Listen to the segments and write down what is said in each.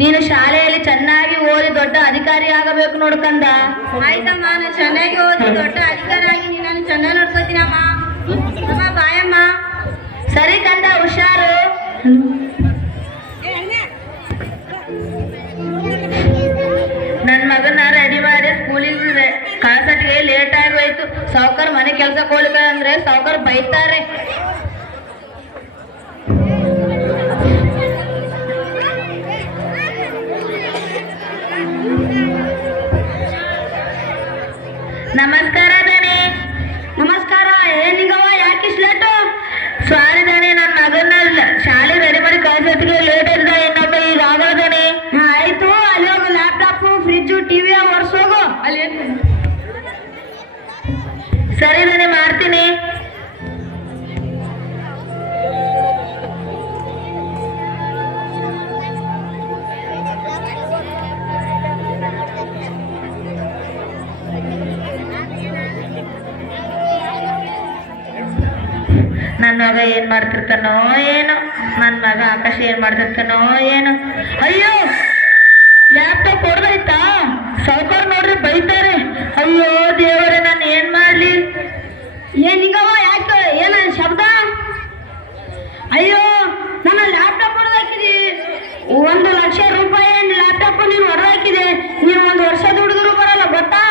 ನೀನು ಶಾಲೆಯಲ್ಲಿ ಚೆನ್ನಾಗಿ ಓದಿ ದೊಡ್ಡ ಅಧಿಕಾರಿ ಆಗಬೇಕು ನೋಡ್ಕಂದ. ಆಯ್ತಮ್ಮ, ನಾನು ಚೆನ್ನಾಗಿ ಓದಿ ದೊಡ್ಡ ಅಧಿಕಾರಿ ಆಗಿ ನೀನು ಚೆನ್ನಾಗಿ ನೋಡ್ಕೋತೀನಮ್ಮ. ಅಮ್ಮ ಬಾಯಮ್ಮ. ಸರಿ ಕಂದ, ಹುಷಾರು. ನನ್ನ ಮಗನ ರೆಡಿ ಮಾಡಿ ಸ್ಕೂಲಿಗೆ ಕಳ್ಸಟ್ಟಿಗೆ ಲೇಟ್ ಆಗೋಯ್ತು. ಸಾವುಕಾರ ಮನೆ ಕೆಲ್ಸಕ್ಕೆ ಹೋಗ್ಲಿಕ್ಕಂದ್ರೆ ಸಾವುಕಾರ ಬೈತಾರೆ. ನಮಸ್ಕಾರ ದಣಿ. ನಮಸ್ಕಾರ. ಏನಿಗವ, ಯಾಕೆ ಇಷ್ಟು ಲೇಟು? ಸಾರಿ ದಣಿ, ನನ್ನ ಮಗನ ಶಾಲೆ ರೆಡಿ ಮಾಡಿ ಕಳ್ಸಟ್ಟಿಗೆ ಲೇಟ್ ಇದ್ದ ಇನ್ನೊಮ್ಮೆ ಈಗ ಆಗೋದಣಿ. ಆಯ್ತು, ಅಲ್ಲಿ ಹೋಗು, ಲ್ಯಾಪ್ಟಾಪು ಫ್ರಿಜ್ಜು ಟಿವಿ ಒರ್ಸೋಗು ಅಲ್ಲಿ. ಸರಿ ದಣಿ, ಮಾಡ್ತೀನಿ. ನನ್ನ ಮಗ ಏನ್ ಮಾಡ್ತಿರ್ತಾನೋ ಏನೋ, ನನ್ನ ಮಗ ಆಕಾಶ ಏನ್ ಮಾಡ್ತಿರ್ತಾನೋ ಏನೋ. ಅಯ್ಯೋ, ಲ್ಯಾಪ್ಟಾಪ್ ಹೊಡೆದೈತಾ? ಸಾವುಕಾರ ನೋಡ್ರಿ ಬೈತಾರೆ. ಅಯ್ಯೋ ದೇವರೇ, ನಾನು ಏನ್ ಮಾಡ್ಲಿ? ಏನಿಗವ, ಯಾಕೆ ಏನ ಶಬ್ದ? ಅಯ್ಯೋ, ನನ್ನ ಲ್ಯಾಪ್ಟಾಪ್ ಹೊಡೆದಾಕಿದೆ. 1,00,000 ರೂಪಾಯಿ ಲ್ಯಾಪ್ಟಾಪ್ ನೀನು ಹೊಡೆದಾಕಿದೆ. ನೀನು 1 ವರ್ಷದ ಹುಡುಗರು ಬರಲ್ಲ, ಗೊತ್ತಾ?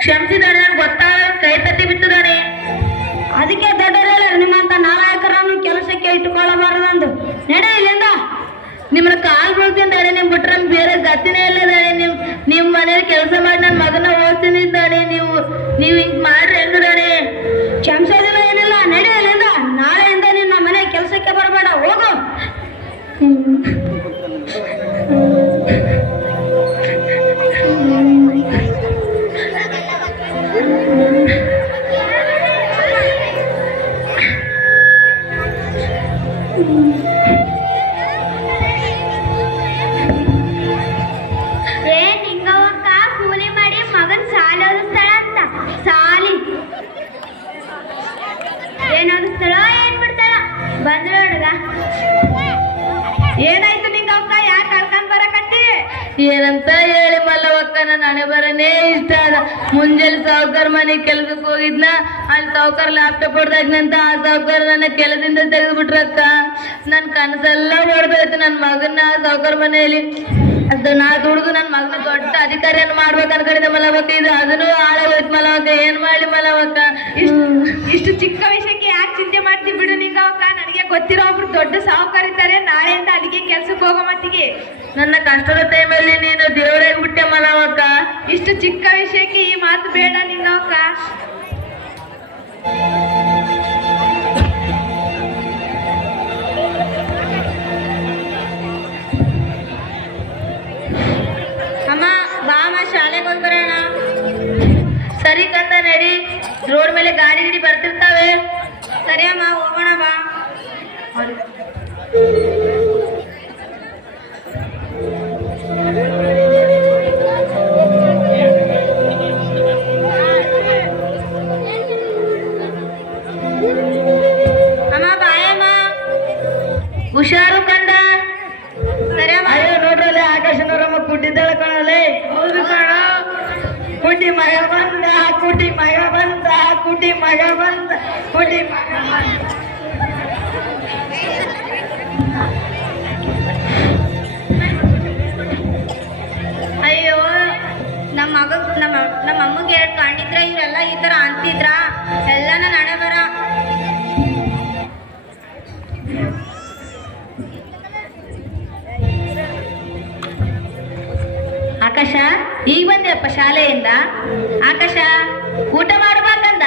ಕ್ಷಮಿಸಿದಾನೆ, ನನ್ಗೆ ಗೊತ್ತಾಗ ಕೈ ತಟ್ಟಿ ಬಿಟ್ಟಿದ್ದಾನೆ. ಅದಕ್ಕೆ ದೊಡ್ಡವರಲ್ಲ ನಿಮ್ಮಂತ ನಾಲಾಯಕರನ್ನು ಕೆಲಸಕ್ಕೆ ಇಟ್ಟುಕೊಳ್ಳಬಾರದಂದು. ನಡೆ ಇಲ್ಲಿಂದ. ನಿಮ್ಮನ್ನ ಕಾಲ್ ಬೀಳ್ತಿದ್ದಾನೆ. ನಿಮ್ ಬಿಟ್ರೆ ಬೇರೆ ಗತಿನೇ ಇಲ್ಲದಾನೆ. ನಿಮ್ ಮನೇಲಿ ಕೆಲಸ ಮಾಡಿ ನನ್ನ ಮಗನ ಓದ್ತಿದ್ದಾನೆ. ನೀವು ಹಿಂಗ್ ಮಾಡ್ರಿ ಎಂದಿದ್ದಾನೆ. ಕ್ಷಮಿಸೋದಿಲ್ಲ, ಏನಿಲ್ಲ. ನಡೆ ಇಲ್ಲಿಂದ. ನಾಳೆಯಿಂದ ನಿನ್ನ ಮನೆ ಕೆಲಸಕ್ಕೆ ಬರಬೇಡ, ಹೋಗು. ನಿಂಗವಕ್ಕ ಕೂಲಿ ಮಾಡಿ ಮಗನ್ ಸಾಲ ಓದಿಸ್ತಾಳ ಅಂತ. ಸಾಲಿ ಏನ್ ಓದಿಸ್ತಾಳೋ ಏನ್ ಬಿಡ್ತಾಳ? ಬಂದ್ರು ಹುಡುಗ. ಏನಾಯ್ತು ನಿಂಗವಕ್ಕ, ಯಾಕೆ ಕರ್ಕೊಂಡ್ ಬರಕತ್ತಿ? ಏನಂತ ಹೇಳಿ ಮಲ್ಲವಕ್ಕ, ನನ್ನ ಹಣೆ ಬರನೇ ಇಷ್ಟ ಅದ. ಮುಂಜಾನೆ ಸಾವುಕಾರ ಮನೆ ಕೆಲ್ಸಕ್ಕೆ ಹೋಗಿದ್ನ, ಅಲ್ಲಿ ಸಾವುಕಾರ ಲ್ಯಾಪ್ಟಾಪ್ ಹೊಡೆದಾಗ್ನಂತ ಆ ಸಾವುಕಾರ ನನ್ನ ಕೆಲಸದಿಂದ ತೆಗೆದು ಬಿಟ್ರಕ್ಕ. ನನ್ನ ಕನಸೆಲ್ಲ ಹೊಡೆದೋಯ್ತು. ನನ್ನ ಮಗನ ಸಾವುಕಾರ ಮನೆಯಲ್ಲಿ ಅದು ನಾ ದುಡ್ದು ನನ್ನ ಮಗನ ದೊಡ್ಡ ಅಧಿಕಾರಿಯನ್ನು ಮಾಡ್ಬೇಕು ಅನ್ಕೊಂಡಿದ್ದೆ ಮಲ್ಲವಕ್ಕ. ಇದು ಅದನ್ನು ಹಾಳಾಗೋಯ್ತು ಮಲ್ಲವಕ್ಕ. ಏನ್ ಮಾಡ್ಲಿ ಮಲ್ಲವಕ್ಕ? ಇಷ್ಟು ಚಿಕ್ಕ ವಿಷಯಕ್ಕೆ ಯಾಕೆ ಚಿಂತೆ ಮಾಡ್ತಿ? ಬಿಡು ನಿಂಗವಕ್ಕ. ನನಗೆ ಗೊತ್ತಿರೋ ಒಬ್ರು ದೊಡ್ಡ ಸಾಹುಕಾರ ಇದ್ದಾರೆ. ನಾಳೆಯಿಂದ ಅಲ್ಲಿಗೆ ಕೆಲ್ಸಕ್ಕೆ ಹೋಗೋ ಮಟ್ಟಿಗೆ. ನನ್ನ ಕಷ್ಟದ ಟೈಮಲ್ಲಿ ನೀನು ದೇವರಾಗ್ಬಿಟ್ಟೆ ಮಲ್ಲವಕ್ಕ. ಇಷ್ಟು ಚಿಕ್ಕ ವಿಷಯಕ್ಕೆ ಈ ಮಾತು ಬೇಡ ನಿಂಗವಕ್ಕ. ಅಮ್ಮ ಬಾಮ, ಶಾಲೆಗೆ ಹೋಗಿ ಬರೋಣ. ಸರಿ ಕಂದ, ನಡಿ. ರೋಡ್ ಮೇಲೆ ಗಾಡಿ ಗಿಡಿ ಬರ್ತಿರ್ತಾವೆ. ಸರಿ ಅಮ್ಮ, ಹೋಗೋಣ ಬಾ. ಅಮ್ಮ ಬಾಯಮ್ಮ. ಹುಷಾರು ಕಂದ. ಸರಿ ಅಮ್ಮ. ಅಯ್ಯೋ ನೋಡ್ರಲ್ಲ, ಆಕಾಶನವರಮ್ಮ ಕುಟ್ಟಿದ್ದಾಳ ಕಣಲೆ. ಹೌದು ಕಣ. ಕುಟಿ ಮಗ ಬಂದ, ಕುಟಿ ಮಗ ಬಂದ, ಕುಟಿ ಮಗ ಬಂದ, ಕುಟಿ ಮಗ ಬಂದ. ಅಯ್ಯೋ, ನಮ್ಮ ಅಮ್ಮಗೆ ಕಂಡಿದ್ರ ಇವರೆಲ್ಲ ಈ ತರ ಅಂತಿದ್ರ? ಎಲ್ಲ ನನ್ನ ಹಣೆ ಬರ. ಆಕಾಶ, ಈಗ ಬಂದೆಯಪ್ಪ ಶಾಲೆಯಿಂದ. ಆಕಾಶ, ಊಟ ಮಾಡ್ಬೇಕಂದ.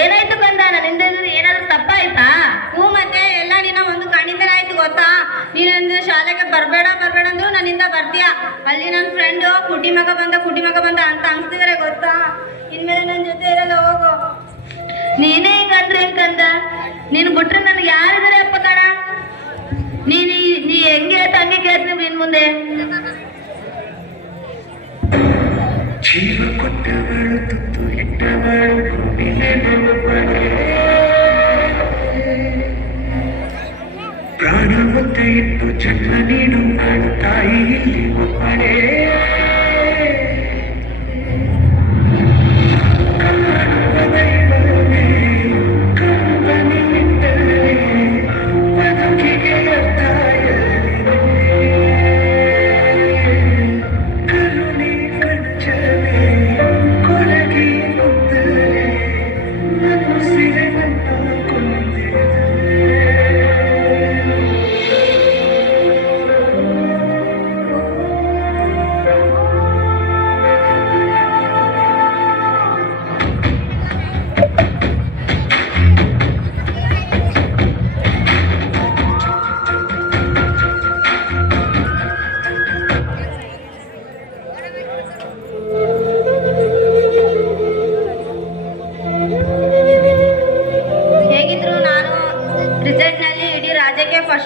ಏನಾಯ್ತು ಕಂದ? ನನ್ನಿಂದ ಏನಾದ್ರು ತಪ್ಪಾಯ್ತಾ? ಹ್ಞೂ, ಮತ್ತೆ ಎಲ್ಲ ನಿನ್ನ ಒಂದು ಕಣ್ಣಿಂದ ಆಯ್ತು ಗೊತ್ತಾ? ನೀನು ಶಾಲೆಗೆ ಬರಬೇಡ ಅಂದ್ರು ನನ್ನಿಂದ ಬರ್ತೀಯ. ಅಲ್ಲಿ ನನ್ನ ಫ್ರೆಂಡು ಕುಟಿ ಮಗ ಬಂದ ಅಂತ ಅನ್ಸ್ತಿದಾರೆ ಗೊತ್ತಾ? ಇನ್ಮೇಲೆ ನನ್ನ ಜೊತೆ ಇರಲ್ಲ, ಹೋಗು. ನೀನೇ ಹಿಂಗಂದ್ರೆ ಹೆಂಗಂದ? ನೀನು ಬಿಟ್ರೆ ನನಗೆ ಯಾರಿದ್ದಾರೆ ಅಪ್ಪ ಕಣ? ನೀ ಹೆಂಗೆ ಹೇಳ್ತಾ ಹಂಗೆ ಕೇಳ್ತೀನಿ ನಿನ್ ಮುಂದೆ. ಜೀವ ಕೊಟ್ಟವಳು, ತುತ್ತು ಇಟ್ಟವಳು, ಪ್ರಾಣ ಮುದ್ದೆ ಇಟ್ಟು ಜನ್ಮ ನೀಡು.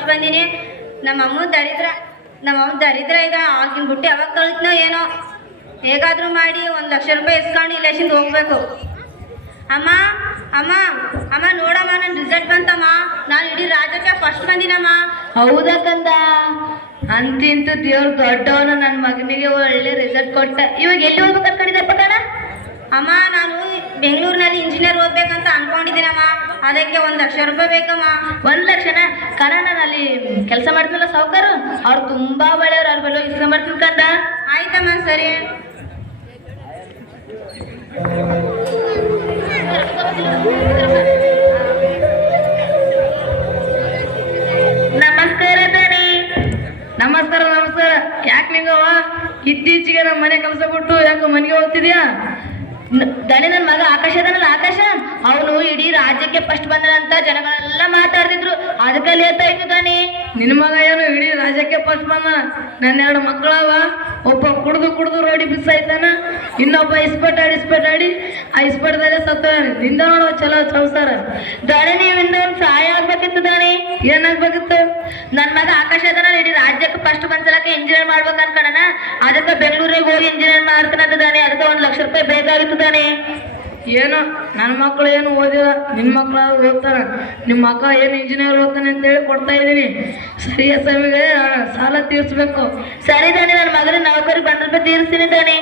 ಫಸ್ಟ್ ಬಂದೀನಿ. ನಮ್ಮಮ್ಮ ದರಿದ್ರ ಇದೆ, ಆಗಿನ ಬುಟ್ಟಿ ಯಾವಾಗ ಕಳಿದ್ನೋ ಏನೋ. ಹೇಗಾದರೂ ಮಾಡಿ 1 ಲಕ್ಷ ರೂಪಾಯಿ ಇಸ್ಕೊಂಡು ಇಲ್ಲೇಶಿಂದ ಹೋಗ್ಬೇಕು. ಅಮ್ಮ ಅಮ್ಮ ಅಮ್ಮ ನೋಡಮ್ಮ, ನನ್ನ ರಿಸಲ್ಟ್ ಬಂತಮ್ಮ. ನಾನು ಇಡೀ ರಾಜ್ಯಕ್ಕೆ ಫಸ್ಟ್ ಬಂದಿನಮ್ಮ. ಹೌದಾ ಕಂದ, ಅಂತಿಂತು ದೇವ್ರು ದೊಡ್ಡವನು, ನನ್ನ ಮಗನಿಗೆ ಒಳ್ಳೆ ರಿಸಲ್ಟ್ ಕೊಟ್ಟ. ಇವಾಗ ಎಲ್ಲಿ ಹೋಗ್ಬೇಕು ಅನ್ಕೊಂಡಿದ್ದಪ್ಪ ಕಣ? ಅಮ್ಮ ನಾನು ಬೆಂಗಳೂರಿನಲ್ಲಿ ಇಂಜಿನಿಯರ್ ಓದ್ಬೇಕಂತ ಅನ್ಕೊಂಡಿದ್ದೀನಮ್ಮ. ಅದಕ್ಕೆ 1 ಲಕ್ಷ ರೂಪಾಯಿ ಬೇಕಮ್ಮ. 1 ಲಕ್ಷನ ಕಣ? ನಾನು ಅಲ್ಲಿ ಕೆಲಸ ಮಾಡ್ತೀನಲ್ಲ ಸಾವುಕಾರು, ಅವ್ರು ತುಂಬಾ ಒಳ್ಳೆಯವ್ರು, ಅವ್ರ ಬಳಿ ಇಸ್ಕೊಂಡ್ ಬರ್ತೀನಿ ಕಂದ. ಆಯ್ತಮ್ಮ, ಸರಿ. ನಮಸ್ಕಾರ ದಣಿ. ನಮಸ್ಕಾರ ನಮಸ್ಕಾರ. ಯಾಕೆ ನಿಂಗವ್ವ ಇತ್ತೀಚೆಗೆ ನಮ್ಮ ಮನೆ ಕೆಲಸ ಬಿಟ್ಟು ಯಾಕೆ ಮನೆಗೆ ಹೋಗ್ತಿದ್ಯಾ? ದಣಿ, ನನ್ನ ಮಗ ಆಕಾಶ ಅದನಲ್ಲ, ಆಕಾಶ ಅವನು ಇಡೀ ರಾಜ್ಯಕ್ಕೆ ಫಸ್ಟ್ ಬಂದನಂತ ಜನಗಳೆಲ್ಲ ಮಾತಾಡ್ತಿದ್ರು, ಅದಕ್ಕೆ ಲೇಟ್ ಆಯ್ತು ದಣಿ. ನಿನ್ನ ಮಗ ಏನು ಇಡೀ ರಾಜ್ಯಕ್ಕೆ ಫಸ್ಟ್ ಬಂದ? ನನ್ನ 2 ಮಕ್ಕಳವ, ಒಬ್ಬ ಕುಡ್ದು ರೋಡಿ ಬಿಸಾಯ್ತಾನ, ಇನ್ನೊಬ್ಬ ಇಸ್ಪಟ್ ಆಡಿ ಆ ಇಸ್ಪಟ್ದಲ್ಲೇ ಸತ್ತ. ನಿಂದ ನೋಡುವ ಚಲೋ ಸಂಸಾರ. ದಣಿ, ನೀವಿಂದ ಒಂದು ಸಹಾಯ ಆಗ್ಬೇಕಿತ್ತು ದಣಿ. ಏನಾಗ್ಬೇಕಿತ್ತು? ನನ್ನ ಮಗ ಆಕಾಶ ಅದನ್ನ ಇಡೀ ರಾಜ್ಯಕ್ಕೆ ಫಸ್ಟ್ ಬಂದ್ಸಲಕ್ಕೆ ಇಂಜಿನಿಯರ್ ಮಾಡ್ಬೇಕು ಅನ್ಕೊಳ್ಳೋಣ, ಅದಕ್ಕೆ ಬೆಂಗಳೂರಿಗೆ ಹೋಗಿ ಇಂಜಿನಿಯರ್ ಮಾಡ್ತಾನಂತ ದಣಿ. ಅದಕ್ಕೆ 1 ಲಕ್ಷ ರೂಪಾಯಿ ಬೇಕಾಗಿತ್ತು ದಣಿ. ಏನೋ ನನ್ನ ಮಕ್ಕಳು ಏನು ಓದಿಲ್ಲ, ನಿನ್ನ ಮಕ್ಕಳು ಓದ್ತಾರ. ನಿಮ್ಮ ಮಕ್ಕ ಏನು ಇಂಜಿನಿಯರ್ ಓದ್ತಾನೆ ಅಂತೇಳಿ ಕೊಡ್ತಾ ಇದ್ದೀನಿ. ಸರಿಯ ಸಮಯಕ್ಕೆ ಸಾಲ ತೀರಿಸ್ಬೇಕು. ಸರಿ ದಣಿ, ನನ್ನ ಮಗನ ನೌಕರಿ ಬಂದ್ರೆ ತೀರಿಸ್ತೀನಿ ದಣಿ.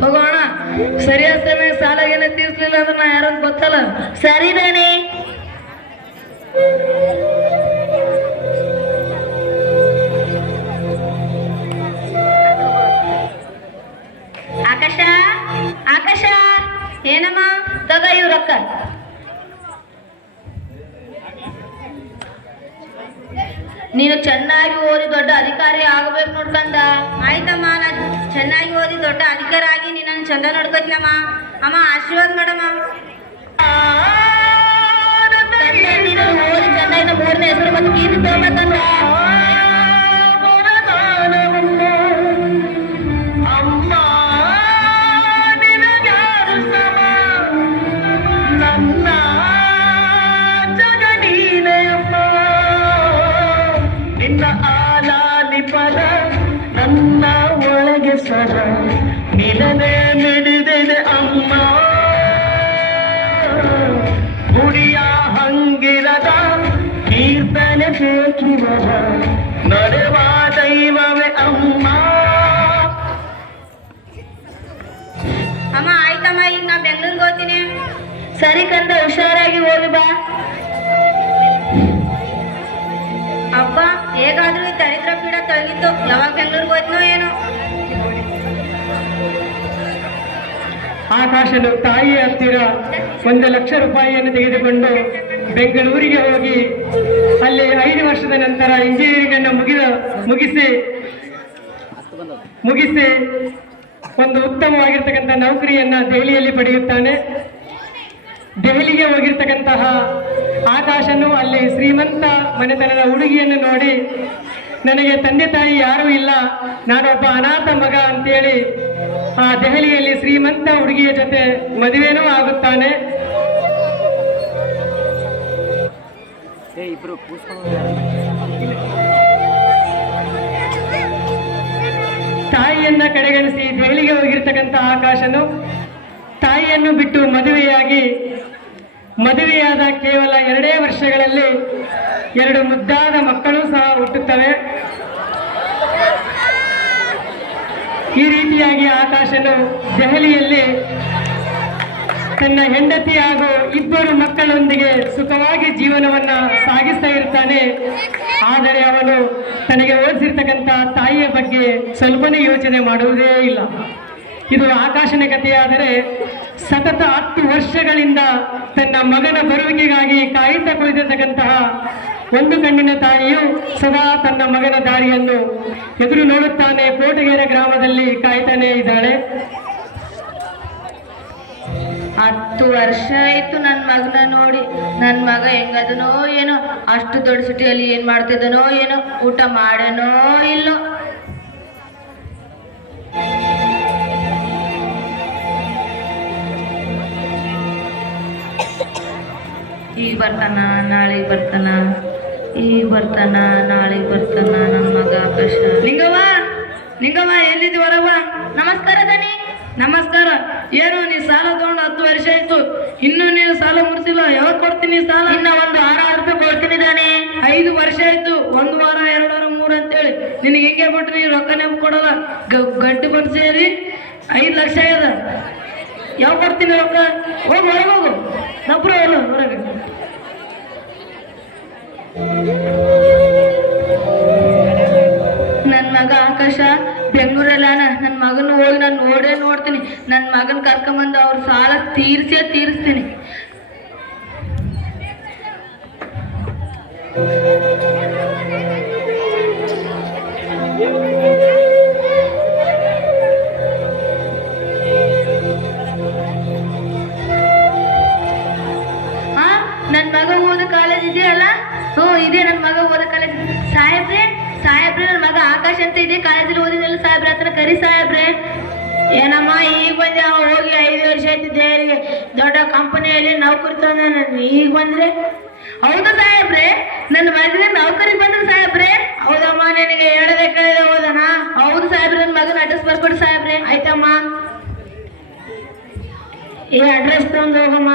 ತಗೋಣ. ಸರಿಯಾದ ಸಮಯ ಸಾಲ ಏನೇ ತೀರಿಸ್ಲಿಲ್ಲ ಅಂದ್ರೆ ನಾ ಯಾರಂತ ಗೊತ್ತಲ್ಲ. ಸರಿ ದಣಿ. ಆಕಾಶ ಆಕಾಶ, ಏನಮ್ಮ? ತಗ ಇವ್ ರೊಕ್ಕ. ನೀನು ಚೆನ್ನಾಗಿ ಓದಿ ದೊಡ್ಡ ಅಧಿಕಾರಿ ಆಗಬೇಕು ನೋಡ್ಕಂದ. ಆಯ್ತಮ್ಮ, ನಾನು ಚೆನ್ನಾಗಿ ಓದಿ ದೊಡ್ಡ ಅಧಿಕಾರಿ ಆಗಿ ನೀನು ಚಂದ ನೋಡ್ಕೋತೀನಮ್ಮ. ಅಮ್ಮ ಆಶೀರ್ವಾದ ಮಾಡಮ್ಮ. ನೀನು ಓದಿ ಚೆನ್ನಾಗಿ 3ನೇ ಹೆಸರು ಮತ್ತು ಕೀರ್ತಿ ತಗೋಬೇಕಂದ್ರ ನನ್ನ ಒಳಗೆ ಸರ ನಿನನೆ ಮಿಡಿದಿದೆ ಅಮ್ಮ. ಗುಡಿಯ ಹಂಗಿರದ ಕೀರ್ತನೆ ಬೇಕಿವರ ನಡೆವ ದೈವವೇ ಅಮ್ಮ. ಅಮ್ಮ ಆಯ್ತಮ್ಮ, ಈಗ ನಾ ಬೆಂಗಳೂರಿಗೆ ಹೋಗ್ತೀನಿ. ಸರಿ ಕಂದ, ಹುಷಾರಾಗಿ ಹೋಗಿ ಬಾ. ಅಪ್ಪ ಹೇಗಾದ್ರೂ ಈ ದರಿದ್ರ ಪೀಡ ತೊಲಗಿತ್ತು. ಯಾವಾಗ ಬೆಂಗಳೂರಿಗೆ ಹೋಯ್ತನೋ ಏನೋ. ಆಕಾಶನು ತಾಯಿಯ ಹತ್ತಿರ 1 ಲಕ್ಷ ರೂಪಾಯಿಯನ್ನು ತೆಗೆದುಕೊಂಡು ಬೆಂಗಳೂರಿಗೆ ಹೋಗಿ ಅಲ್ಲಿ 5 ವರ್ಷದ ನಂತರ ಇಂಜಿನಿಯರಿಂಗ್ ಅನ್ನು ಮುಗಿಸಿ ಒಂದು ಉತ್ತಮವಾಗಿರ್ತಕ್ಕಂಥ ನೌಕರಿಯನ್ನ ದೆಹಲಿಯಲ್ಲಿ ಪಡೆಯುತ್ತಾನೆ. ದೆಹಲಿಗೆ ಹೋಗಿರ್ತಕ್ಕಂತಹ ಆಕಾಶನು ಅಲ್ಲಿ ಶ್ರೀಮಂತ ಮನೆತನದ ಹುಡುಗಿಯನ್ನು ನೋಡಿ, ನನಗೆ ತಂದೆ ತಾಯಿ ಯಾರೂ ಇಲ್ಲ, ನಾನೊಬ್ಬ ಅನಾಥ ಮಗ ಅಂತೇಳಿ ಆ ದೆಹಲಿಯಲ್ಲಿ ಶ್ರೀಮಂತ ಹುಡುಗಿಯ ಜೊತೆ ಮದುವೆನೂ ಆಗುತ್ತಾನೆ. ತಾಯಿಯನ್ನ ಕಡೆಗಣಿಸಿ ದೆಹಲಿಗೆ ಹೋಗಿರ್ತಕ್ಕಂಥ ಆಕಾಶನು ತಾಯಿಯನ್ನು ಬಿಟ್ಟು ಮದುವೆಯಾದ ಕೇವಲ 2 ವರ್ಷಗಳಲ್ಲಿ 2 ಮುದ್ದಾದ ಮಕ್ಕಳು ಸಹ ಹುಟ್ಟುತ್ತವೆ. ಈ ರೀತಿಯಾಗಿ ಆಕಾಶನು ದೆಹಲಿಯಲ್ಲಿ ತನ್ನ ಹೆಂಡತಿ ಹಾಗೂ 2 ಮಕ್ಕಳೊಂದಿಗೆ ಸುಖವಾಗಿ ಜೀವನವನ್ನ ಸಾಗಿಸ್ತಾ ಇರ್ತಾನೆ. ಆದರೆ ಅವನು ತನಗೆ ಓದಿಸಿರ್ತಕ್ಕಂಥ ತಾಯಿಯ ಬಗ್ಗೆ ಸ್ವಲ್ಪನೇ ಯೋಚನೆ ಮಾಡುವುದೇ ಇಲ್ಲ. ಇದು ಆಕಾಶನ ಕಥೆಯಾದರೆ, ಸತತ 10 ವರ್ಷಗಳಿಂದ ತನ್ನ ಮಗನ ಬರುವಿಕೆಗಾಗಿ ಕಾಯುತ್ತಾ ಕುಳಿತಿರ್ತಕ್ಕಂತಹ ಒಂದು ಕಣ್ಣಿನ ತಾಯಿಯು ಸದಾ ತನ್ನ ಮಗನ ದಾರಿಯನ್ನು ಎದುರು ನೋಡುತ್ತಾನೆ ಕೋಟಗೆರೆ ಗ್ರಾಮದಲ್ಲಿ ಕಾಯ್ತಾನೆ ಇದ್ದಾಳೆ. 10 ವರ್ಷ ಆಯ್ತು ನನ್ನ ಮಗನ ನೋಡಿ. ನನ್ನ ಮಗ ಹೆಂಗದನೋ ಏನೋ, ಅಷ್ಟು ದೊಡ್ಡ ಸಿಟಿಯಲ್ಲಿ ಏನ್ ಮಾಡ್ತಿದ್ದನೋ ಏನೋ, ಊಟ ಮಾಡನೋ ಇಲ್ಲೋ. ಬರ್ತಾನ ನಾಳೆಗೆ ಬರ್ತಾನ ಈಗ ಬರ್ತಾನ ನಾಳೆಗೆ ಬರ್ತಾನ ನನ್ನ ಮಗ ಆಕಾಶ. ನಿಂಗವ್ವ ಎಲ್ಲಿದ್ದು ಹೊರವ್ವ? ನಮಸ್ಕಾರ ದನಿ. ನಮಸ್ಕಾರ. ಏನು ನೀ ಸಾಲ ತಗೊಂಡು 10 ವರ್ಷ ಆಯ್ತು, ಇನ್ನೂ ನೀನು ಸಾಲ ಮುಗಿಸಿಲ್ಲ. ಯಾವಾಗ ಕೊಡ್ತೀನಿ ಸಾಲ? ಇನ್ನ ಒಂದು 6,000 ರೂಪಾಯಿ ಕೊಡ್ತೀನಿ ದಾನೆ. 5 ವರ್ಷ ಆಯ್ತು, 1 ವಾರ 2 ವಾರ 3 ಅಂತೇಳಿ ನಿನಗೆ ಹೆಂಗೆ ಕೊಟ್ರಿ? ರೊಕ್ಕನೇ ಕೊಡಲ್ಲ. ಗಂಟು ಬಂದು ಸೇರಿ 5 ಲಕ್ಷ ಆಗ್ಯದ. ಯಾವ ಕೊಡ್ತೀನಿ ರೊಕ್ಕ? ಹೋಗು ಹೊರಗೆ ಹೋಗು, ನಬ್ರು ಏನು ಹೊರಗೆ. ನನ್ನ ಮಗ ಆಕಾಶ ಬೆಂಗಳೂರಲ್ಲಾನ. ನನ್ನ ಮಗನ ಹೋಗಿ ನಾನು ನೋಡ್ತೀನಿ. ನನ್ನ ಮಗನ ಕರ್ಕೊಂಬಂದು ಅವ್ರ ಸಾಲ ತೀರಿಸ್ತೀನಿ. ಹಾ, ನನ್ನ ಮಗ ಓದ ಕಾಲೇಜ್ ಇದೆಯಲ್ಲ? ಹ್ಞೂ ಇದೆ, ನನ್ನ ಮಗ ಓದ ಕಾಲೇಜ್. ಸಾಹೇಬ್ರೆ ನನ್ನ ಮಗ ಆಕಾಶ್ ಅಂತ ಇದೆ, ಕಾಲೇಜಲ್ಲಿ ಓದಿದ್ನಲ್ಲ ಸಾಹೇಬ್ರೆ, ಹತ್ರ ಕರಿ ಸಾಹೇಬ್ರೆ. ಏನಮ್ಮ ಈಗ ಬಂದೆ? ಹೋಗಿ 5 ವರ್ಷ ಆಯ್ತು, ದೇವರಿಗೆ ದೊಡ್ಡ ಕಂಪನಿಯಲ್ಲಿ ನೌಕರಿ ತಂದ, ಈಗ ಬಂದ್ರೆ? ಹೌದಾ ಸಾಹೇಬ್ರೆ? ನನ್ನ ಮಗನ ನೌಕರಿಗೆ ಬಂದ್ರು ಸಾಹೇಬ್ರೆ? ಹೌದಮ್ಮ, ನಿನಗೆ ಹೇಳದೆ ಕೇಳದೆ ಹೋದನ? ಹೌದು ಸಾಹೇಬ್ರೆ, ನನ್ನ ಮಗನ ಅಡ್ರೆಸ್ ಬರ್ಕೊಡಿ ಸಾಹೇಬ್ರೆ. ಆಯ್ತಮ್ಮ, ಈ ಅಡ್ರೆಸ್ ತಗೊಂಡು ಹೋಗಮ್ಮ.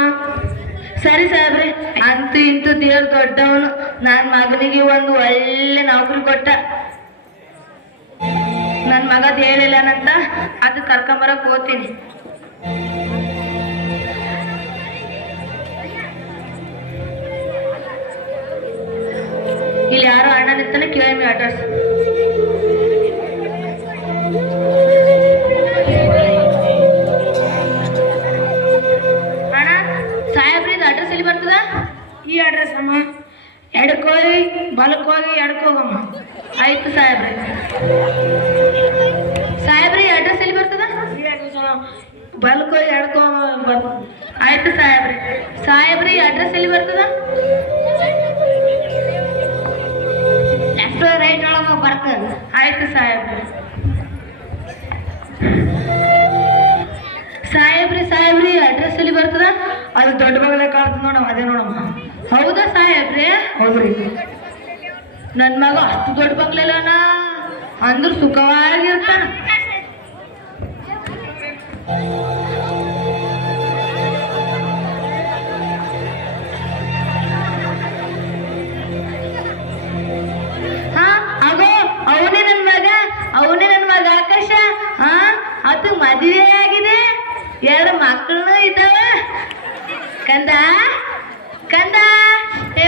ಸರಿ ಸಾಹೇಬ್ರೆ. ಅಂತೂ ಇಂತೂ ದೇವ್ರ ದೊಡ್ಡವನು, ನನ್ನ ಮಗನಿಗೆ ಒಂದು ಒಳ್ಳೆ ನೌಕರಿ ಕೊಟ್ಟ. ನನ್ನ ಮಗ ಹೇಳಿಲ್ಲನಂತ ಅದು ಕರ್ಕೊಂಬರಕ್ ಹೋಗ್ತೀನಿ. ಇಲ್ಲಿ ಯಾರೋ ಅಣ್ಣ ನಿಂತಾನೆ, ಕೇಳಿ ಅಡ್ರೆಸ್. ಅಣ್ಣ ಸಾಹೇಬ್ರಿದ ಅಡ್ರೆಸ್ ಎಲ್ಲಿ ಬರ್ತದ? ಈ ಅಡ್ರೆಸ್ ಅಮ್ಮ, ಎಡಕ್ಕೋಗಿ ಬಲಕ್ಕೋಗಿ ಎಡಕ್ಕೋಗಮ್ಮ. ಆಯ್ತು ಸಾಹೇಬ್ರೆ. ಸಾಹೇಬ್ರಿ ಅಡ್ರೆಸ್ ಎಲ್ಲಿ ಬರ್ತದ? ಈ ಅಡ್ರೆಸ್ ಬಲಕ್ಕೋಗಿ ಎಡಕ್ಕೋಗ. ಆಯ್ತು ಸಾಹೇಬ್ರಿ. ಸಾಹೇಬ್ರಿ ಅಡ್ರೆಸ್ ಎಲ್ಲಿ ಬರ್ತದ? ಲೆಫ್ಟ್ ರೈಟ್ ಒಳಗೆ ಬರ್ತದೆ. ಆಯ್ತು ಸಾಹೇಬ್ರಿ. ಸಾಹೇಬ್ರಿ ಅಡ್ರೆಸ್ ಎಲ್ಲಿ ಬರ್ತದ? ಅದು ದೊಡ್ಡ ಬಗಲೇ ಕಾಣ್ತದೆ ನೋಡಮ್ಮ, ಅದೇ ನೋಡಮ್ಮ. ಹೌದಾ ಸಾಹೇಬ್ರೆ? ಹೌದ್ರಿ. ನನ್ನ ಮಗ ಅಷ್ಟು ದೊಡ್ಡ ಬಂಗ್ಲೆಲ್ಲನ ಅಂದ್ರ ಸುಖವಾಗಿರ್ತಾನ. ಹಾ, ಆಗೋ ಅವನೇ ನನ್ನ ಮಗ ಆಕಾಶ. ಹಾ, ಅದು ಮದುವೆ ಆಗಿದೆ, 2 ಮಕ್ಕಳು ಇದ್ದಾವೆ. ಕಂದ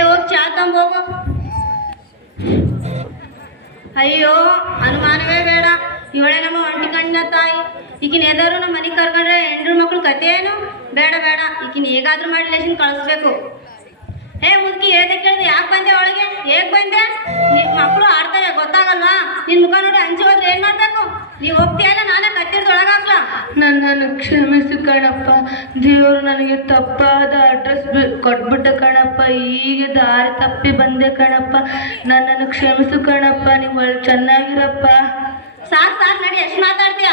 ಹೋಗಿ ಚಾ ತಂಬೋಗು. ಅಯ್ಯೋ, ಅನುಮಾನವೇ ಬೇಡ, ಇವಳೆ ನಮ್ಮ ಒಂಟಿ ಕಣ್ಣ ತಾಯಿ. ಈಗಿನ ಎದಾರು ನಮ್ಮ ಮನೆಗೆ ಕರ್ಕೊಂಡ್ರೆ 8 ಮಕ್ಳು ಕತೆ ಏನು? ಬೇಡ ಈಗಿನ ಹೇಗಾದ್ರೂ ಮಾಡಿ ಲೇಶನ್ ಕಳಿಸ್ಬೇಕು. ಮುದುಕಿ ಏದೇ ಕೇಳಿದೆ, ಯಾಕೆ ಬಂದೆ ಒಳಗೆ? ಹೇಗೆ ಬಂದೆ? ಮಕ್ಕಳು ಆಡ್ತವೆ, ಗೊತ್ತಾಗಲ್ವಾ? ನಿನ್ನ ಮುಖ ನೋಡಿ ಅಂಜಿ ಹೋದ್ರೆ ಏನು ಮಾಡಬೇಕು? ನೀವು ಹೋಗ್ತೀಯಲ್ಲ, ನಾನೇ ಕತ್ತಿರ್ದೊಳಗಾಕ್ಲಾ? ನನ್ನನ್ನು ಕ್ಷಮಿಸು ಕಣಪ್ಪ. ದೇವರು ನನಗೆ ತಪ್ಪಾದ ಅಡ್ರೆಸ್ ಕೊಟ್ಬಿಟ್ಟ ಕಣಪ್ಪ. ಈಗ ದಾರಿ ತಪ್ಪಿ ಬಂದೆ ಕಣಪ್ಪ. ನನ್ನನ್ನು ಕ್ಷಮಿಸು ಕಣಪ್ಪ. ನೀವು ಚೆನ್ನಾಗಿರಪ್ಪ. ಸಾಕು ನಡಿ, ಎಷ್ಟು ಮಾತಾಡ್ತೀಯ?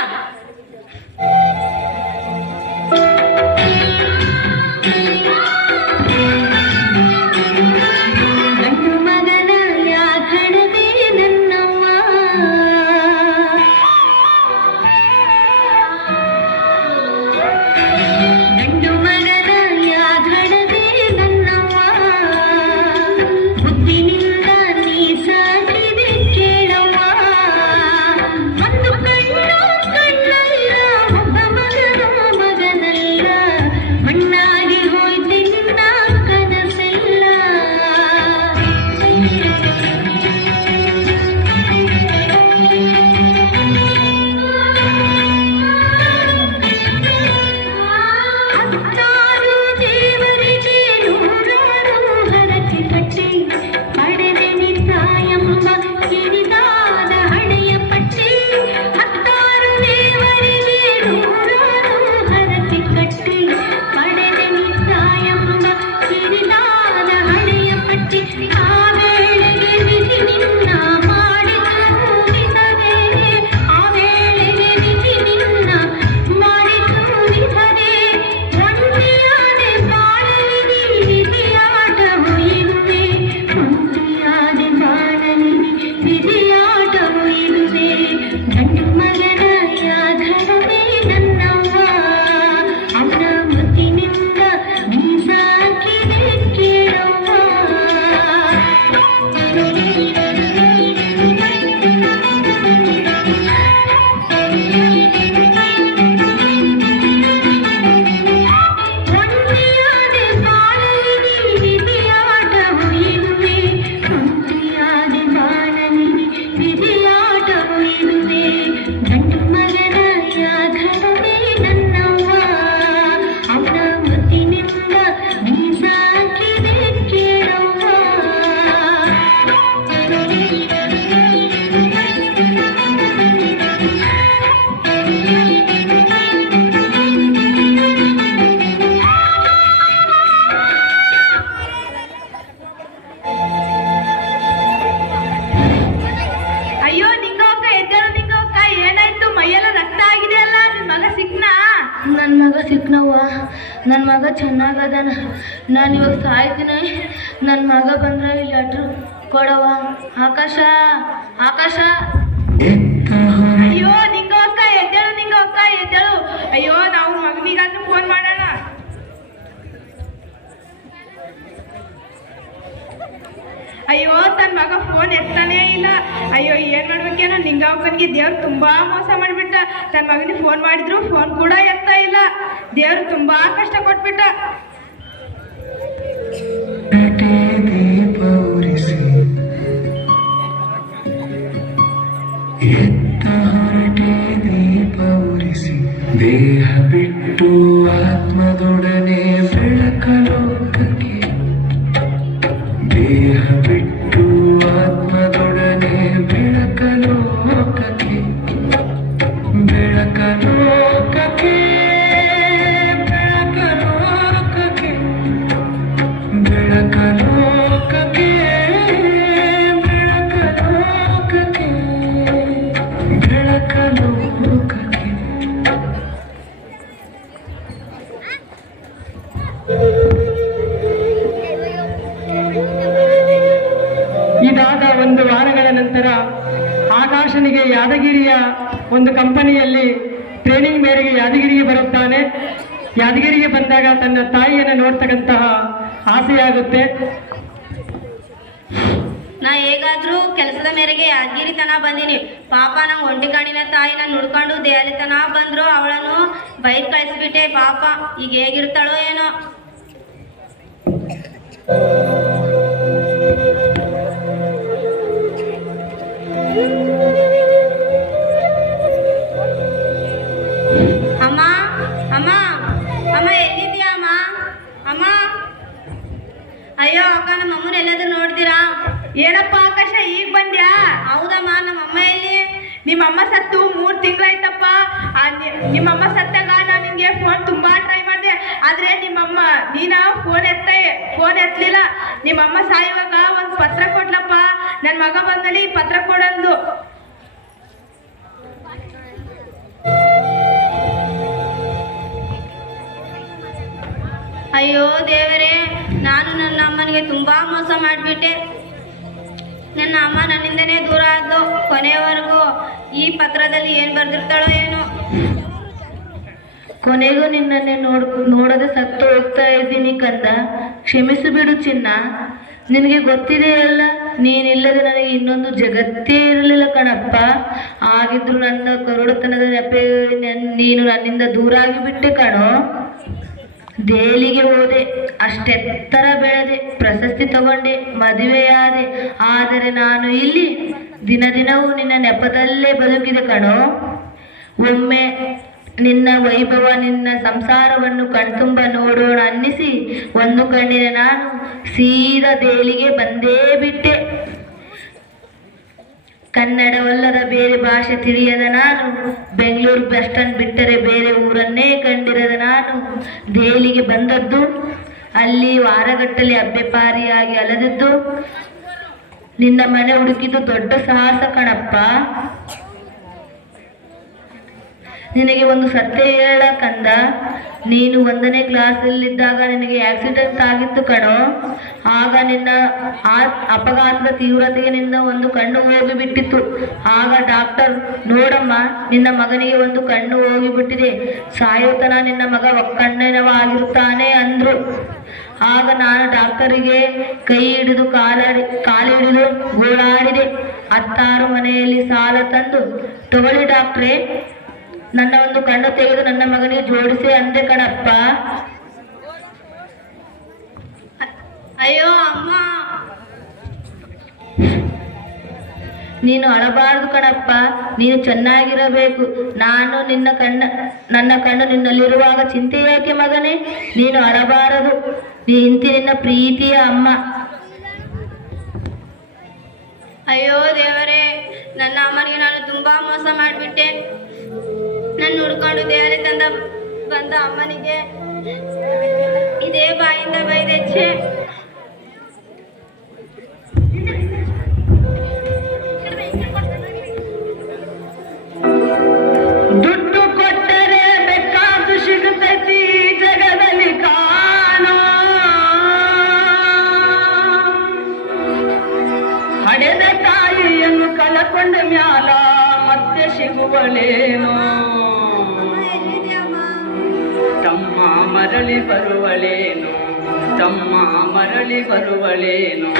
ಒಂದು ಕಣ್ಣಲ್ಲ ನನ್ನ ಮಗ ಚೆನ್ನಾಗದಾನ. ನಾನು ಇವಾಗ ಸಾಯ್ತೀನಿ. ನನ್ನ ಮಗ ಬಂದ್ರೆ ಇಲ್ಲಿ ಲೆಟ್ರು ಕೊಡವ. ಆಕಾಶ, ಆಕಾಶ. ಅಯ್ಯೋ ನಿಂಗ ಅಕ್ಕ ಎದ್ದೇಳು, ನಿಂಗ ಅಕ್ಕ ಎದ್ದೇಳು. ಅಯ್ಯೋ ನಾವು ಮಗನಿಗಾದ್ರೂ ಫೋನ್ ಮಾಡೋಣ. ಅಯ್ಯೋ ತನ್ನ ಮಗ ಫೋನ್ ಎತ್ತಾನೇ ಇಲ್ಲ. ಅಯ್ಯೋ ಏನ್ ಮಾಡ್ಬೇಕೇನೋ, ನಿಂಗ ಅಕ್ಕನಿಗೆ ದೇವ್ರು ತುಂಬಾ ಮೋಸ ಮಾಡ್ಬಿಟ್ಟ. ತನ್ನ ಮಗನಿಗೆ ಫೋನ್ ಮಾಡಿದ್ರು ಫೋನ್ ಕೂಡ ಎತ್ತಾ ಇಲ್ಲ. ದೇವ್ರು ತುಂಬಾ ಕಷ್ಟ ಕೊಟ್ಬಿಟ್ಟ. ದೇಹ ಬಿಟ್ಟು ಆತ್ಮದೊಡನೆ ಬೆಳಕಲೋಕಕ್ಕೆ, ದೇಹ ಬಿಟ್ಟು ಆತ್ಮದೊಡನೆ ಬೆಳಕಲೋಕಕ್ಕೆ, ಬೆಳಕಲೋಕಕ್ಕೆ, ಬೆಳಕಲೋಕಕ್ಕೆ, ಬೆಳಕಲೋಕಕ್ಕೆ, ಬೆಳಕಲೋಕಕ್ಕೆ, ಬೆಳಕಲೋಕಕ್ಕೆ. ಇದಾದ ಒಂದು ವಾರಗಳ ನಂತರ ಆಕಾಶನಿಗೆ ಯಾದಗಿರಿಯ ಒಂದು ಕಂಪನಿಯಲ್ಲಿ ಟ್ರೈನಿಂಗ್ ಮೇರೆಗೆ ಯಾದಗಿರಿಗೆ ಬರುತ್ತಾನೆ. ಯಾದಗಿರಿಗೆ ಬಂದಾಗ ತನ್ನ ತಾಯಿಯನ್ನು ನೋಡ್ತಕ್ಕಂತಹ ಆಸೆಯಾಗುತ್ತೆ. ನಾ ಹೇಗಾದ್ರೂ ಕೆಲಸದ ಮೇರೆಗೆ ಯಾದಗಿರಿ ತನ ಬಂದೀನಿ. ಪಾಪ ನಂಗೆ ಒಂಟಿ ಕಣ್ಣಿನ ತಾಯಿನ ನುಡ್ಕೊಂಡು ದೆಹಲಿ ತನ ಬಂದ್ರು. ಅವಳನ್ನು ಬೈಕ್ ಕಳಿಸ್ಬಿಟ್ಟೆ. ಪಾಪ ಈಗ ಹೇಗಿರ್ತಾಳೋ ಏನೋ. ಅಮ್ಮ ಅಮ್ಮ ಅಮ್ಮ ಎಲ್ಲಿದ್ಯಾ ಅಮ್ಮ? ಅಮ್ಮ ಅಯ್ಯೋ ಅಕ್ಕ, ನಮ್ಮ ಅಮ್ಮನ ಎಲ್ಲಾದ್ರೂ ನೋಡ್ತೀರಾ? ಏನಪ್ಪ ಆಕಾಶ ಈಗ ಬಂದ್ಯಾ? ಹೌದಮ್ಮ, ನಮ್ಮ ಅಮ್ಮ ಎಲ್ಲಿ? ನಿಮ್ಮಮ್ಮ ಸತ್ತು 3 ತಿಂಗಳಾಯ್ತಪ್ಪ. ನಿಮ್ಮಮ್ಮ ಸತ್ತಾಗ ನಾನು ನಿಂಗೆ ಫೋನ್ ತುಂಬಾ ಟ್ರೈ ಮಾಡಿದೆ. ಆದ್ರೆ ನಿಮ್ಮಮ್ಮ ಫೋನ್ ಎತ್ತಲಿಲ್ಲ. ನಿಮ್ಮಮ್ಮ ಸಾಯುವಾಗ ಒಂದು ಪತ್ರ ಕೊಡ್ಲಪ್ಪ. ನನ್ನ ಮಗ ಬಂದಲ್ಲಿ ಈ ಪತ್ರ ಕೊಡಂದು. ಅಯ್ಯೋ ದೇವರೇ, ನಾನು ನನ್ನ ಅಮ್ಮನಿಗೆ ತುಂಬಾ ಮೋಸ ಮಾಡಿಬಿಟ್ಟೆ. ನನ್ನ ಅಮ್ಮ ನನ್ನಿಂದನೇ ದೂರ ಆದ್ದು. ಕೊನೆಯವರೆಗೂ ಈ ಪತ್ರದಲ್ಲಿ ಏನು ಬರೆದಿರ್ತಾಳೋ ಏನೋ. ಕೊನೆಗೂ ನಿನ್ನನ್ನೇ ನೋಡದೆ ಸತ್ತು ಹೋಗ್ತಾ ಇದ್ದೀನಿ ಕಂದ. ಕ್ಷಮಿಸಿ ಬಿಡು ಚಿನ್ನ. ನಿನಗೆ ಗೊತ್ತಿದೆ ಅಲ್ಲ, ನೀನಿಲ್ಲದೆ ನನಗೆ ಇನ್ನೊಂದು ಜಗತ್ತೇ ಇರಲಿಲ್ಲ ಕಣಪ್ಪ. ಆಗಿದ್ರು ನನ್ನ ಕರುಡತನದ ನೆಪ ನೀನು ನನ್ನಿಂದ ದೂರ ಆಗಿಬಿಟ್ಟೆ ಕಣೋ. ದೆಹಲಿಗೆ ಹೋದೆ, ಅಷ್ಟೆತ್ತರ ಬೆಳೆದೆ, ಪ್ರಶಸ್ತಿ ತಗೊಂಡೆ, ಮದುವೆಯಾದೆ. ಆದರೆ ನಾನು ಇಲ್ಲಿ ದಿನವೂ ನಿನ್ನ ನೆಪದಲ್ಲೇ ಬದುಕಿದೆ ಕಣೋ. ಒಮ್ಮೆ ನಿನ್ನ ವೈಭವ, ನಿನ್ನ ಸಂಸಾರವನ್ನು ಕಣ್ತುಂಬ ನೋಡೋಣ ಅನ್ನಿಸಿ ಒಂದು ಕಣ್ಣಿನ ನಾನು ಸೀದಾ ದೆಹಲಿಗೆ ಬಂದೇ ಬಿಟ್ಟೆ. ಕನ್ನಡವಲ್ಲದ ಬೇರೆ ಭಾಷೆ ತಿಳಿಯದ ನಾನು ಬೆಂಗಳೂರು ಬಸ್ ಸ್ಟ್ಯಾಂಡ್ ಬಿಟ್ಟರೆ ಬೇರೆ ಊರನ್ನೇ ಕಂಡಿರದ ನಾನು ದೆಹಲಿಗೆ ಬಂದದ್ದು. ಅಲ್ಲಿ ವಾರಗಟ್ಟಲೆ ಅಬ್ಬೆಪಾರಿಯಾಗಿ ಅಲೆದಿದ್ದು. ನಿನ್ನ ಮನೆ ಹುಡುಕಿದ್ದು ದೊಡ್ಡ ಸಾಹಸ ಕಣಪ್ಪ. ನಿನಗೆ ಒಂದು ಸತ್ಯ ಹೇಳ ಕಂದ. ನೀನು 1ನೇ ಕ್ಲಾಸಲ್ಲಿದ್ದಾಗ ನಿನಗೆ ಆಕ್ಸಿಡೆಂಟ್ ಆಗಿತ್ತು ಕಣೋ. ಆಗ ನಿನ್ನ ಅಪಘಾತದ ತೀವ್ರತೆಗೆ ನಿನ್ನ ಒಂದು ಕಣ್ಣು ಹೋಗಿಬಿಟ್ಟಿತ್ತು. ಆಗ ಡಾಕ್ಟರ್, ನೋಡಮ್ಮ, ನಿನ್ನ ಮಗನಿಗೆ ಒಂದು ಕಣ್ಣು ಹೋಗಿಬಿಟ್ಟಿದೆ, ಸಾಯೋತನ ನಿನ್ನ ಮಗ ಒಕ್ಕಣ್ಣನವಾಗಿರುತ್ತಾನೆ ಅಂದ್ರು. ಆಗ ನಾನು ಡಾಕ್ಟರಿಗೆ ಕೈ ಹಿಡಿದು ಕಾಲಿಡಿದು ಗೋಳಾಡಿದೆ. 16 ಮನೆಯಲ್ಲಿ ಸಾಲ ತಂದು, ತಗೊಳ್ಳಿ ಡಾಕ್ಟ್ರೇ, ನನ್ನ ಒಂದು ಕಣ್ಣು ತೆಗೆದು ನನ್ನ ಮಗನಿಗೆ ಜೋಡಿಸಿ ಅಂದೆ ಕಣಪ್ಪ. ಅಯ್ಯೋ ಅಮ್ಮ, ನೀನು ಅಳಬಾರದು ಕಣಪ್ಪ, ನೀನು ಚೆನ್ನಾಗಿರಬೇಕು. ನನ್ನ ಕಣ್ಣು ನಿನ್ನಲ್ಲಿರುವಾಗ ಚಿಂತೆ ಯಾಕೆ ಮಗನೇ? ನೀನು ಅಳಬಾರದು. ನಿನ್ನ ಪ್ರೀತಿಯ ಅಮ್ಮ. ಅಯ್ಯೋ ದೇವರೇ, ನನ್ನ ಅಮ್ಮನಿಗೆ ನಾನು ತುಂಬಾ ಮೋಸ ಮಾಡಿಬಿಟ್ಟೆ. ನನ್ನ ಹುಡ್ಕೊಂಡು ದೇವರೇ ಬಂದ ಅಮ್ಮನಿಗೆ ಇದೇ ಬಾಯಿಂದ ಬೈದೆಚ್ಚೆ. ದುಡ್ಡು ಕೊಟ್ಟರೆ ಬೇಕಾದ್ದು ಸಿಗುತ್ತೈತಿ ಜಗದಲ್ಲಿ. ಸಿಗುವಳೇನೋ ಎಲ್ಲಿದ್ಯಮ್ಮ? ತಮ್ಮ ಮರಳಿ ಬರುವಳೇನು ತಮ್ಮ ಮರಳಿ ಬರುವಳೇನು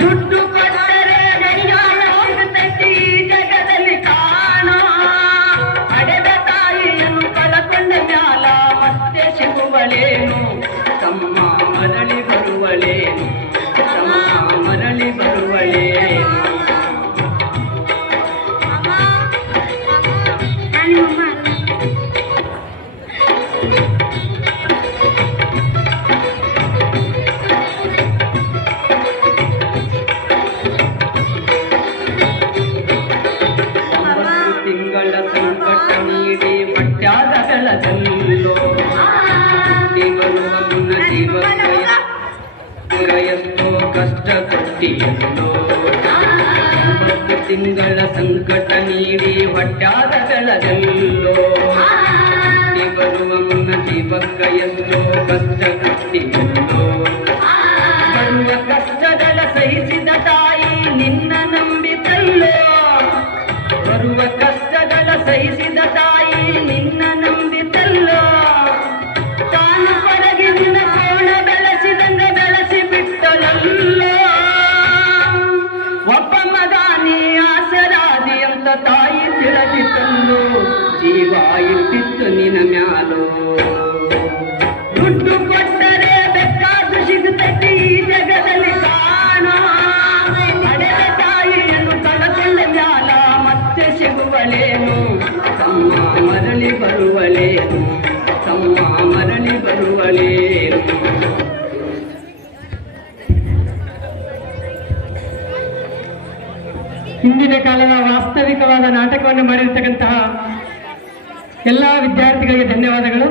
ದುಡ್ಡು ಕೊಟ್ಟರೆ ಗಡಿಯಾರ ಸಿಗುತ್ತೈತಿ ಈ ಜಗದಲ್ಲಿ ಕಾಣೋ ಅಡೆದ ತಾಯಿಯನ್ನು ಕಳಕೊಂಡ ಮ್ಯಾಲ ಮತ್ತೆ ಸಿಗುವಳೇನು ತಮ್ಮ ಮರಳಿ ಬರುವಳೇನು ತಮ್ಮ ಮರಳಿ ಬರುವಳೇನು ತಿಂಗಳ ಸಂಕಟ ನೀಡಿ ಮಟ್ಯಾದ ಬೆಳಗಲ್ಲೋ ಹುಟ್ಟಿ ಬರುವ ಮುನ್ನ ಎಷ್ಟೋ ಕಷ್ಟ ಕೊಟ್ಟಿಯಲ್ಲೋ 9 ತಿಂಗಳ ಸಂಕಟ ನೀಡಿ ಹೊಟ್ಯಾದ ಬೆಳಗಲ್ಲೋ ಹುಟ್ಟಿ ಬರುವ ಮುನ್ನ ಜೀವಕ್ಕ ಎಷ್ಟೋ ಕಷ್ಟ ಕೊಟ್ಟಿಯಲ್ಲೋ ಬರುವ ಕಷ್ಟಗಳ ಸಹಿಸಿದ ತಾಯಿ ನಿನ್ನ ನಂಬಿತಲ್ಲೋ ಬರುವ ಕಷ್ಟಗಳ ಸಹಿಸಿದ ತಾಯಿ ನಿನ್ನ ನಂಬಿತಲ್ಲೋ ತಾನು ಹೊರಗೆ ನಿನ್ನ ಕೋಣ ಬೆಳೆಸಿದಂಗ ಬೆಳೆಸಿ ಬಿಟ್ಟಳಲ್ಲೋ ಒಬ್ಬ ಮಗ ನೀ ಆಸರಾದಿ ಅಂತ ತಾಯಿ ತಿಳಿದಿತ್ತಲ್ಲೋ ಜೀವ ಇಟ್ಟಿತ್ತು ನಿನ್ನ ಮ್ಯಾಲೋ ದುಡ್ಡು ಕೊಟ್ಟರೆ ಬೇಕಾದ್ದು ಸಿಗುತ್ತೈತಿ ಈ ಜಗದಲ್ಲಿ ಕಾಣೋ ಅಡೆದ ತಾಯಿಯನ್ನು ಕಳಕೊಂಡ ಮ್ಯಾಲ ಮತ್ತೆ ಸಿಗುವಳೇನು ತಮ್ಮ ಮರಳಿ ಬರುವಳೇನು ತಮ್ಮ ಮರಳಿ ಬರುವಳೇನು ಹಿಂದಿನ ಕಾಲದ ವಾಸ್ತವಿಕವಾದ ನಾಟಕವನ್ನು ಮಾಡಿರ್ತಕ್ಕಂತಹ ಎಲ್ಲ ವಿದ್ಯಾರ್ಥಿಗಳಿಗೆ ಧನ್ಯವಾದಗಳು.